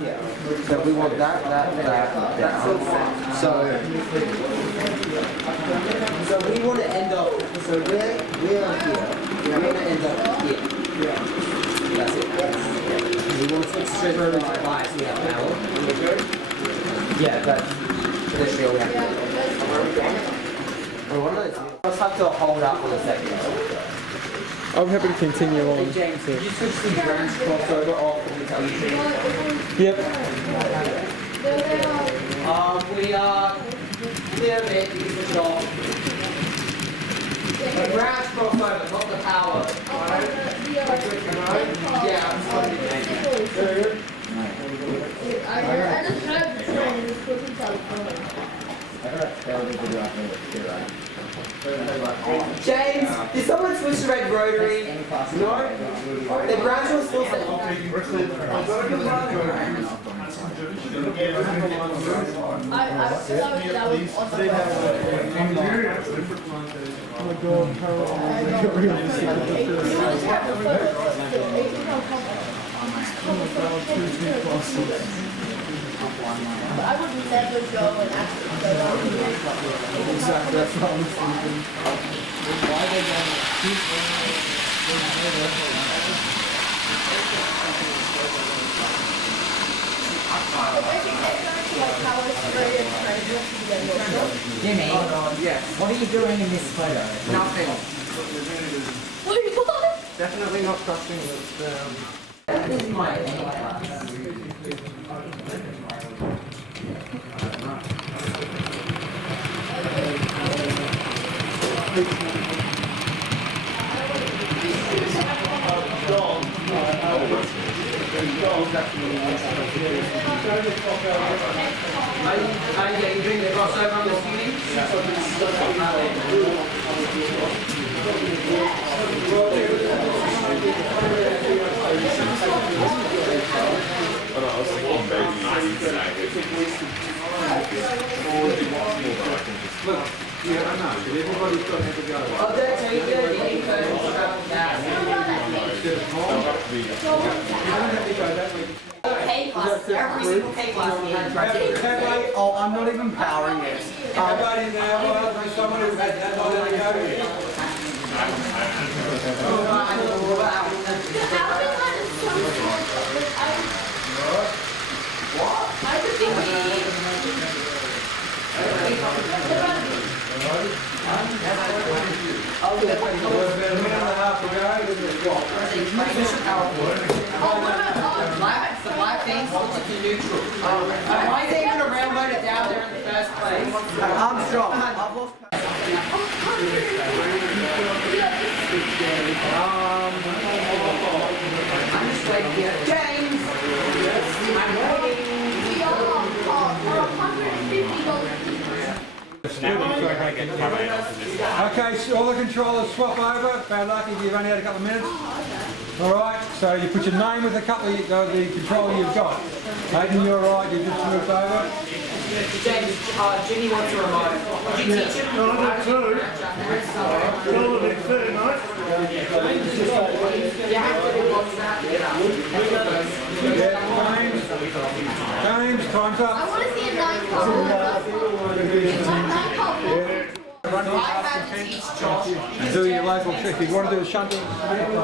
Yeah. So we want that. So we want to end up. So we're here. We're going to end up here. Yeah. That's it. We want to put straight over the bias. We have power. Yeah, that's traditionally all we have to do. We'll just have to hold up for a second. I'm happy to continue on. Hey James, can you switch the branch crossover off and tell me? Yep. We are clear of it, you can switch it off. The branch crossover, not the power. Yeah, I'm sorry. I just tried to try and just put it out. James, did someone switch to red rotary? No? The branch was still set. But I would never go and actually go down here. Exactly, that's what I was thinking. Why are they going to keep Jimmy, Yes. what are you doing in this photo? Nothing. Wait, what? Definitely not trusting this. This is my Are you doing the crossover on the ceiling? Look, yeah, I know, but everybody's got to go. Oh, that's how you do it. You travel down. Every single K class we had tried. Oh, I'm not even powering it. Everybody there, there's someone who had that on the go. I would think My thing's to neutral. Why is they going to railroad it down there in the first place? I'm strong. I've lost. I'm just waiting here. James! I'm waiting. Okay, so all the controllers swap over. Bad luck if you've only had a couple of minutes. Alright, so you put your name with a couple of the controller you've got. Hayden, you're right, you just moved over. James, Ginny wants a remote. Would you teach him? No, I got two. All of it too, mate. You have to do what's that. James, time's up. I want to see a 9 call. I had to teach Josh. Do your local trick. If you want to do the shunting. Very good.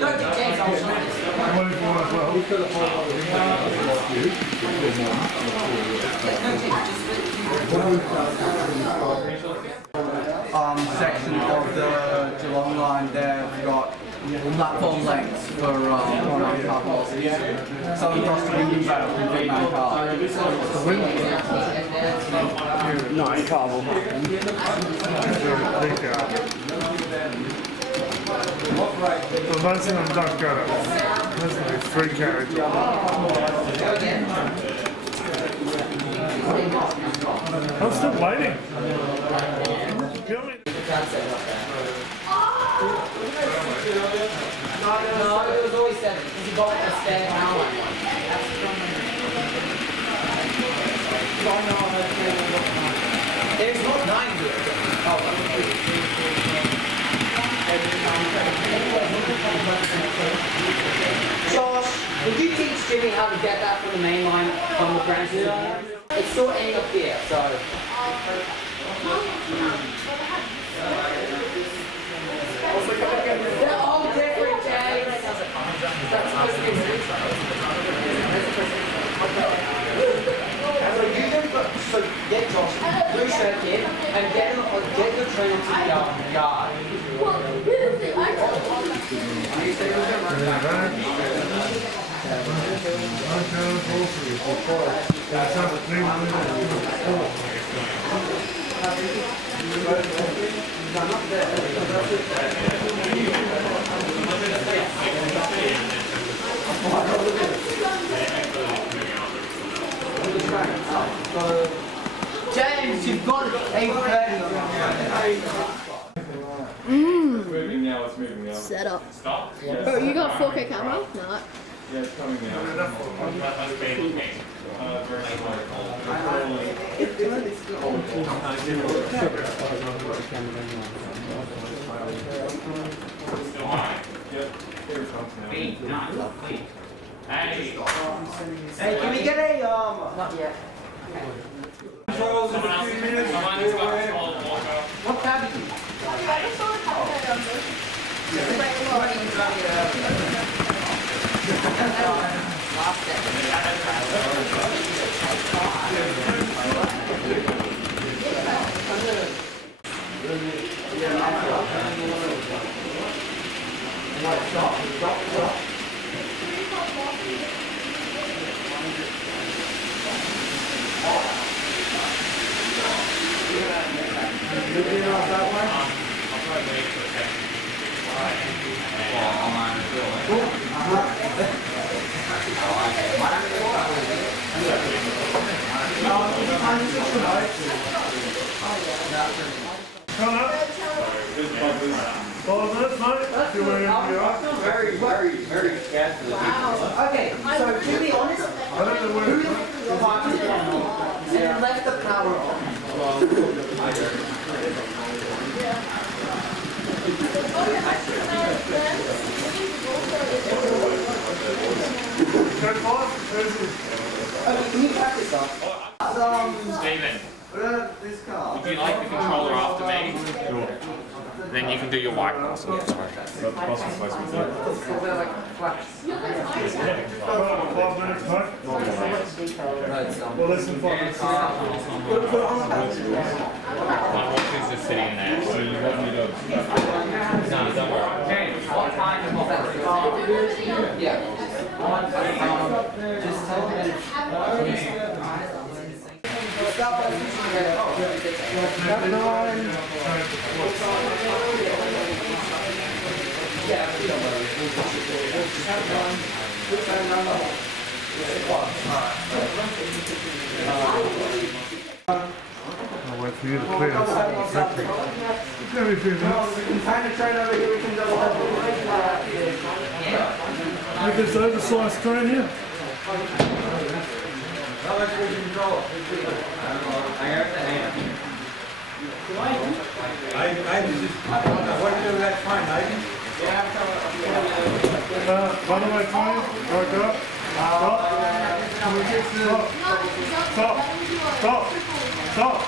Look at James, I'll show you. I'm waiting for one as well. Section of the Geelong line there have got platform lengths for car velocity. Southern Cross to Junion from Big Man Car. No, car will happen. Well, most of them don't go. Most of them 3 carriage. I'm still waiting. You want me to- No, it was always 7 because he got a stand hour. There's not 9 here. Oh, can't get that from the main line from the branches. It's still ending up here, so. They're all different, James. That's supposed to be so get Josh, blue shirt kid, and get the train into the yard. Well, here's the thing. I James, you've got 8:30. Moving now, it's moving now. set up. Stop. Oh, you got 4K camera? No. Yeah, it's coming now. Very Yep, here it comes now. Hey, can we get a Not yet. Controls in a few minutes. What tab is it? I just saw the camera on this. Last step. Come up. 5 minutes, mate. Very scared for this. Okay, so to be honest, I don't know where it's and left the power on. Okay, can you back this up? Steven, This car. would you like the controller after me? Sure. Then you can do your white cross. About 5 minutes, mate. Well, less than 5 minutes. My watch is just sitting there. So you want me to... No, don't worry. James, what time is that? Yeah. Just tell them. I'll wait for you to clear this. Thank you. It's going to be a few minutes. Look at this oversized screen here. How much we control? Aiden's just, what do you do with that train, Aiden? By the way, Tony, right up. Stop. Stop. Stop. Stop. Stop.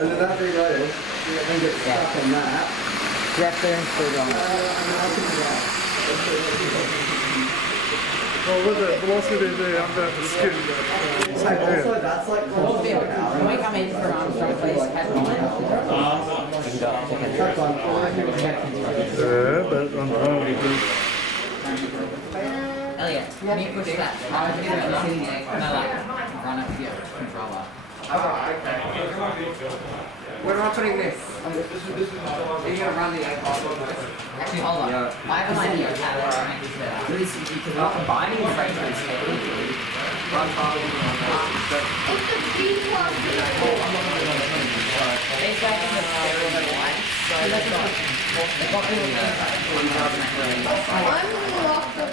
And then that thing goes, and get stuck on that. Left there and straight on. Well, with the velocity there, I'm going to skip. Also, that's like close to an hour. Can we come in for Armstrong, please? Head on. Yeah, but I'm trying to do. Elliot, can you push that? No, like, run up your controller. Where am I putting this? Are you gonna run the Actually, hold on. I have an idea of how we're going to do that. Because we're combining the fragments technically. It's the B plus These fragments are very white, so that's not. I'm gonna lock them